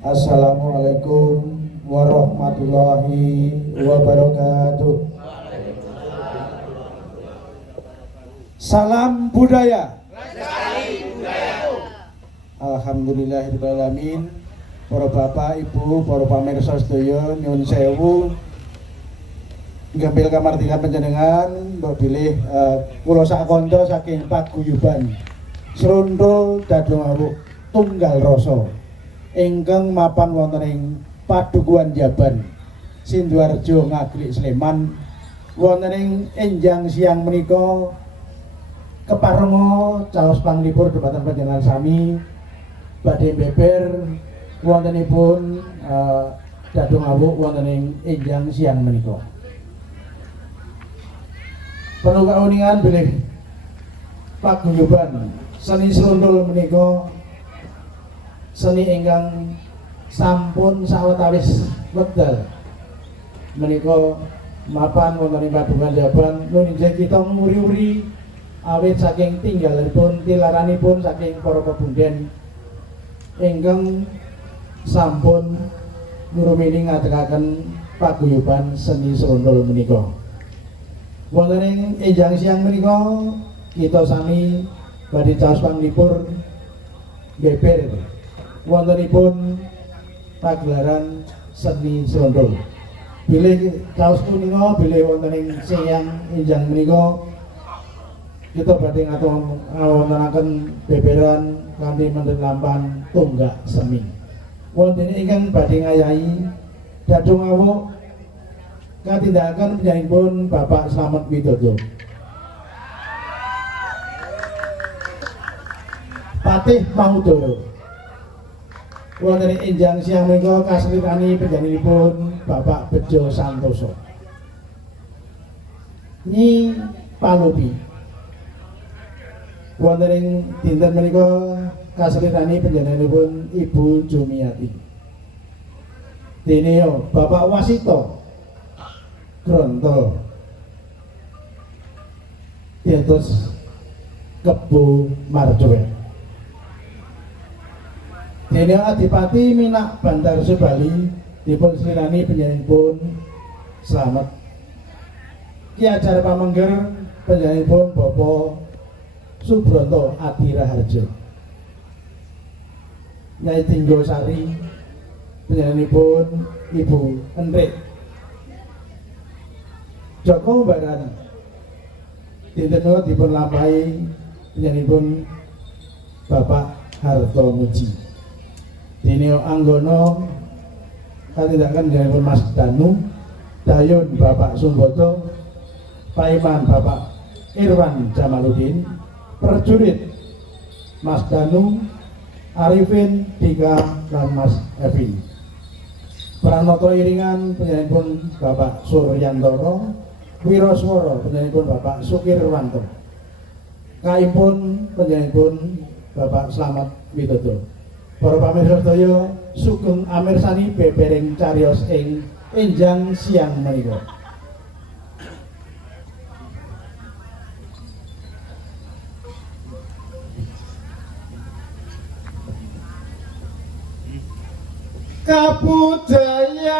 Assalamualaikum warahmatullahi wabarakatuh. Salam budaya. Alhamdulillahirrahmanirrahim. Para bapak, ibu, para pamirsa sedaya nyuwun sewu. Ngambil kamardikan panjenengan mbok bilih kula sak kanda saking paguyuban Srundul Dadungawuh Tunggal Rasa ingkang mapan wonten ing Padukuhan Jaban Sidoarjo Ngaglik Sleman wonten ing enjang siang menika keparenga caos panglipur dhumateng panjenengan sami badhe beber wontenipun Dadungawuh wonten ing enjang siang menika. Perlu kauningan bilih paguyuban seni Srundul menika seni ingkang sampun sawetawis wekdal menika mapan wonten ing Padukuhan Jaban nun inggih kita nguri-uri awit saking tinggalipun tilaranipun saking para pebunden ingkang sampun ngrumini ngatekaken paguyuban seni Srundul menika. Wonten ing enjang siang menika kita sami badhe caos panglipur beber wontenipun pagelaran seni Srundul. Bilih caos punika bilih wonten ing siang enjang menika kita badhe ngawontenaken beberan kanthi mendhet lampan tunggak semi. Wonten ingkang badhe ngayahi Dadungawuh katindakan penyanipun Bapak Slamet Widodo. Patih Mahudara. Wonten ing enjang siang menika kaslirani penyanipun Bapak Bejo Santoso. Nyi Palupi. Wonten ing dinten menika kaslirani penyanipun Ibu Jumiati. Dene Bapak Wasito Gronto Diantos Kebo Marjowe. Dene Adipati Minak Bandar Subali dipun slirani penyanipun Slamet. Ki Ajar Pamengger penyanipun Bapak Subronto Adiraharjo. Nyai Tinggo Sari penyanipun Ibu Enrik. Joko Baran dinten menika dipun lampahi penyanipun Bapak Harto Muji. Dene Anggono katindakan penyanipun Mas Danu, Dayun Bapak Sumboto, Paiman Bapak Irwan Jamaluddin, Perjurit Mas Danu, Arifin Dika lan Mas Evi. Pranoto iringan penyanipun Bapak Suryantoro, Wiroswara penyanipun Bapak Sukirwanto. Kaipun penyanipun Bapak Slamet Widodo. Para pamirsa sedaya sugeng amirsani bebering cariyos ing enjang siang menika. Kabudayaan